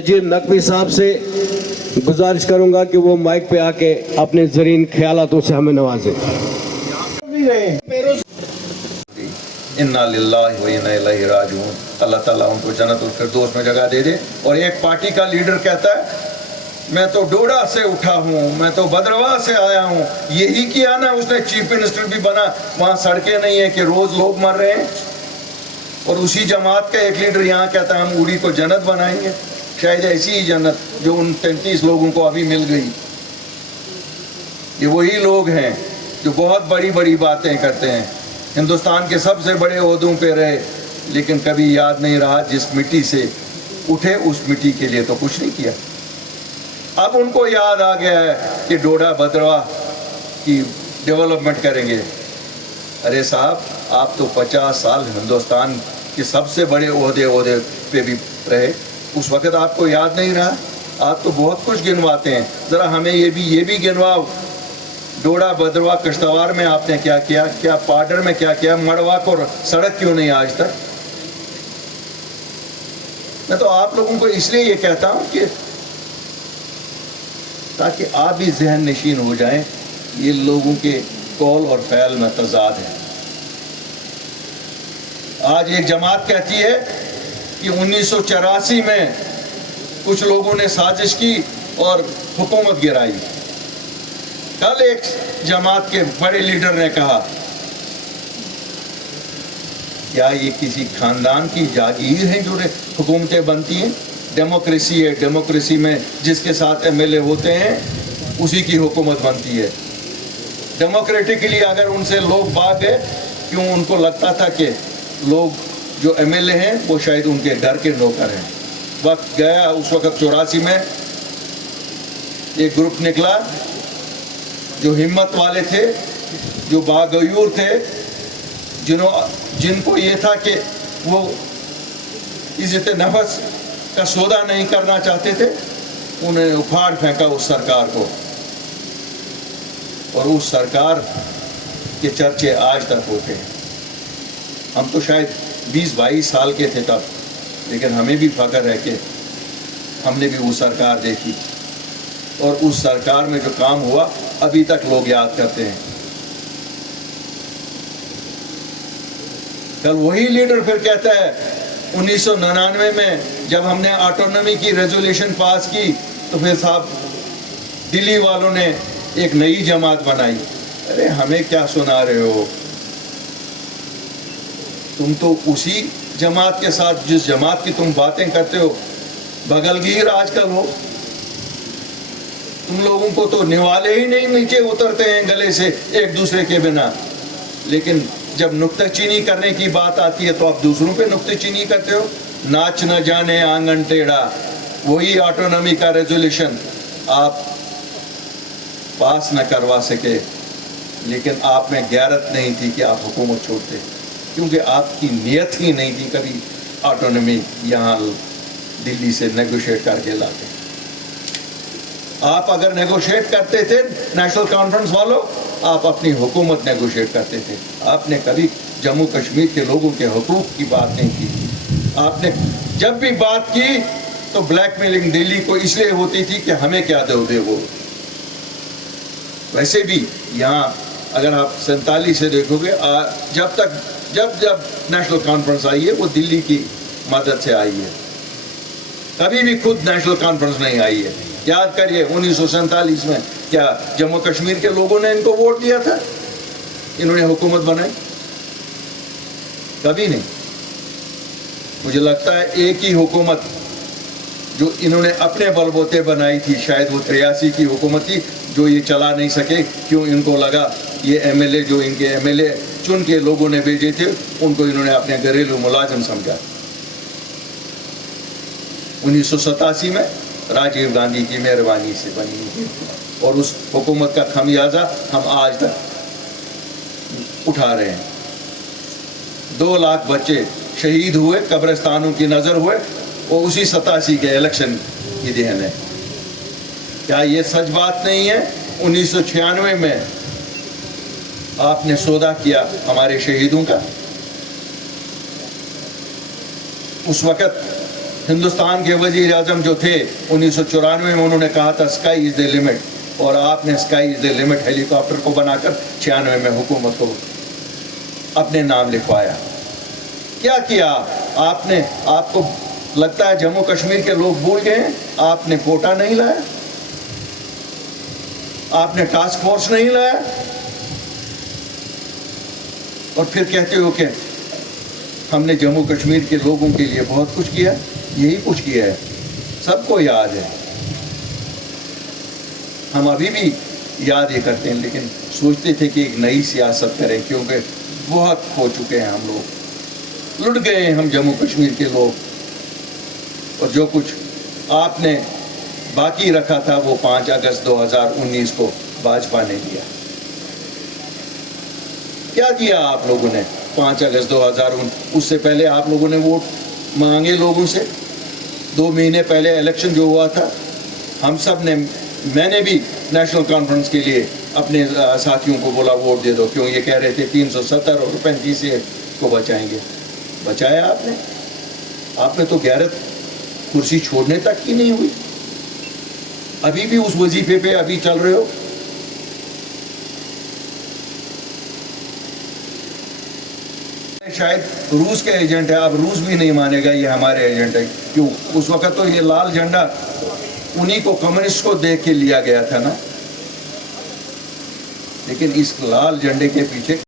نذیر نقوی صاحب سے گزارش کروں گا کہ وہ مائک پہ آ کے اپنے زرین خیالاتوں سے ہمیں نوازیں۔ انا للہ و انا الیہ راجعون۔ اللہ تعالیٰ ان کو جنت الفردوس میں جگہ دے دے۔ اور ایک پارٹی کا لیڈر کہتا ہے میں تو ڈوڈا سے اٹھا ہوں، میں تو بدرواہ سے آیا ہوں، یہی کیا نا اس نے چیف منسٹر بھی بنا، وہاں سڑکیں نہیں ہیں کہ روز لوگ مر رہے ہیں۔ اور اسی جماعت کا ایک لیڈر یہاں کہتا ہے ہم اوڑی کو جنت بنائیں گے، شاید ایسی ہی جنت جو ان 33 لوگوں کو ابھی مل گئی۔ یہ وہی لوگ ہیں جو بہت بڑی بڑی باتیں کرتے ہیں، ہندوستان کے سب سے بڑے عہدوں پہ رہے، لیکن کبھی یاد نہیں رہا جس مٹی سے اٹھے اس مٹی کے لیے تو کچھ نہیں کیا۔ اب ان کو یاد آ گیا ہے کہ ڈوڈا بدرواہ کی ڈیولپمنٹ کریں گے۔ ارے صاحب آپ تو 50 سال ہندوستان کے سب سے بڑے عہدے پہ بھی رہے، اس وقت آپ کو یاد نہیں رہا؟ آپ تو بہت کچھ گنواتے ہیں، ذرا ہمیں یہ بھی گنواؤ۔ ڈوڈا بدرواہ کشتواڑ میں آپ نے کیا کیا، کیا پاڈر میں کیا کیا، مڑوا کو سڑک کیوں نہیں آج تک؟ میں تو آپ لوگوں کو اس لیے یہ کہتا ہوں کہ تاکہ آپ بھی ذہن نشین ہو جائیں، یہ لوگوں کے قول اور فعل میں تضاد ہے۔ آج ایک جماعت کہتی ہے کہ 1984 میں کچھ لوگوں نے سازش کی اور حکومت گرائی۔ کل ایک جماعت کے بڑے لیڈر نے کہا کیا یہ کسی خاندان کی جاگیر ہے جو حکومتیں بنتی ہیں؟ ڈیموکریسی ہے، ڈیموکریسی میں جس کے ساتھ ایم ایل اے ہوتے ہیں اسی کی حکومت بنتی ہے۔ ڈیموکریٹکلی اگر ان سے لوگ بھاگ گئے، کیوں ان کو لگتا تھا کہ لوگ جو ایم ایل اے ہیں وہ شاید ان کے گھر کے نوکر ہیں۔ وقت گیا، اس وقت 84 میں ایک گروپ نکلا جو ہمت والے تھے، جو باغیور تھے، جن کو یہ تھا کہ وہ عزت نفس کا سودا نہیں کرنا چاہتے تھے، انہوں نے اکھاڑ پھینکا اس سرکار کو، اور اس سرکار کے چرچے آج تک ہوتے ہیں۔ ہم تو شاید 20-22 سال کے تھے تب، لیکن ہمیں بھی فخر ہے کہ ہم نے بھی وہ سرکار دیکھی، اور اس سرکار میں جو کام ہوا ابھی تک لوگ یاد کرتے ہیں۔ کل وہی لیڈر پھر کہتا ہے 1999 میں جب ہم نے آٹونومی کی ریزولوشن پاس کی تو پھر صاحب دلی والوں نے ایک نئی جماعت بنائی۔ ارے ہمیں کیا سنا رہے ہو؟ تم تو اسی جماعت کے ساتھ، جس جماعت کی تم باتیں کرتے ہو، بغل گیر آج کل ہو۔ تم لوگوں کو تو نوالے ہی نہیں نیچے اترتے ہیں گلے سے ایک دوسرے کے بنا، لیکن جب نکتہ چینی کرنے کی بات آتی ہے تو آپ دوسروں پہ نکتہ چینی کرتے ہو۔ ناچ نہ جانے آنگن ٹیڑھا، وہی آٹونومی کا ریزولوشن آپ پاس نہ کروا سکے، لیکن آپ میں غیرت نہیں تھی کہ آپ حکومت چھوڑتے، کیونکہ آپ کی نیت ہی نہیں تھی کبھی آٹونومی یہاں دلی سے نیگوشیٹ کر کے لاتے۔ آپ اگر نیگوشیٹ کرتے تھے نیشنل کانفرنس والوں، آپ اپنی حکومت نیگوشیٹ کرتے تھے۔ آپ نے کبھی جموں کشمیر کے لوگوں کے حقوق کی بات نہیں کی۔ آپ نے جب بھی بات کی تو بلیک میلنگ دلی کو اس لیے ہوتی تھی کہ ہمیں کیا دو گے وہ۔ ویسے بھی یہاں اگر آپ 47 سے دیکھو گے، جب نیشنل کانفرنس آئی ہے وہ دلی کی مدد سے آئی ہے، کبھی بھی خود نیشنل کانفرنس نہیں آئی ہے۔ یاد کریے 1947 میں کیا جموں کشمیر کے لوگوں نے ان کو ووٹ دیا تھا؟ انہوں نے حکومت بنائی؟ کبھی نہیں۔ مجھے لگتا ہے ایک ہی حکومت جو انہوں نے اپنے بل بوتے بنائی تھی، شاید وہ 83 کی حکومت تھی، جو یہ چلا نہیں سکے، کیوں؟ ان کو لگا یہ ایم ایل اے جو ان کے ایم ایل اے چن کے لوگوں نے بھیجے تھے ان کو انہوں نے اپنے گھریلو ملازم سمجھا۔ 1987 میں راجیو گاندھی کی مہربانی سے بنی تھی، اور اس حکومت کا خمیازہ ہم آج تک اٹھا رہے ہیں۔ 2 لاکھ بچے شہید ہوئے، قبرستانوں کی نظر ہوئے، اور اسی 87 کے الیکشن کی دہن ہے۔ کیا یہ سچ بات نہیں ہے؟ 1996 میں آپ نے سودا کیا ہمارے شہیدوں کا، اس وقت ہندوستان کے وزیر اعظم جو تھے 1994 میں انہوں نے کہا تھا اسکائی از دا لمٹ, اور آپ نے sky is the limit Halley copter کو بنا کر 96 میں حکومت کو اپنے نام لکھوایا. کیا کیا آپ نے؟ آپ کو لگتا ہے جموں کشمیر کے لوگ بھول گئے ہیں؟ آپ نے کوٹا نہیں لایا, آپ نے ٹاسک فورس نہیں لایا, اور پھر کہتے ہو کہ ہم نے جموں کشمیر کے لوگوں کے لیے بہت کچھ کیا. یہی کچھ کیا ہے, سب کو یاد ہے. ہم ابھی بھی یاد یہ کرتے ہیں, لیکن سوچتے تھے کہ ایک نئی سیاست کریں, کیونکہ بہت کھو چکے ہیں ہم لوگ, لٹ گئے ہیں ہم جموں کشمیر کے لوگ. اور جو کچھ آپ نے باقی رکھا تھا وہ 5 اگست 2019 کو بھاجپا نے دیا. کیا کیا آپ لوگوں نے 5 اگست 2019؟ اس سے پہلے آپ لوگوں نے ووٹ مانگے لوگوں سے. 2 مہینے پہلے الیکشن جو ہوا تھا, ہم سب نے, میں نے بھی نیشنل کانفرنس کے لیے اپنے ساتھیوں کو بولا ووٹ دے دو, کیوں یہ کہہ رہے تھے 370 اور 35 کو بچائیں گے. بچایا آپ نے؟ آپ نے تو غیرت کرسی چھوڑنے تک کی نہیں ہوئی. ابھی بھی اس وظیفے پہ ابھی چل رہے ہو. شاید روس کے ایجنٹ ہے, اب روس بھی نہیں مانے گا یہ ہمارے ایجنٹ ہے. کیوں؟ اس وقت تو یہ لال جھنڈا انہی کو, کمیونسٹ کو دیکھ کے لیا گیا تھا نا. لیکن اس لال جھنڈے کے پیچھے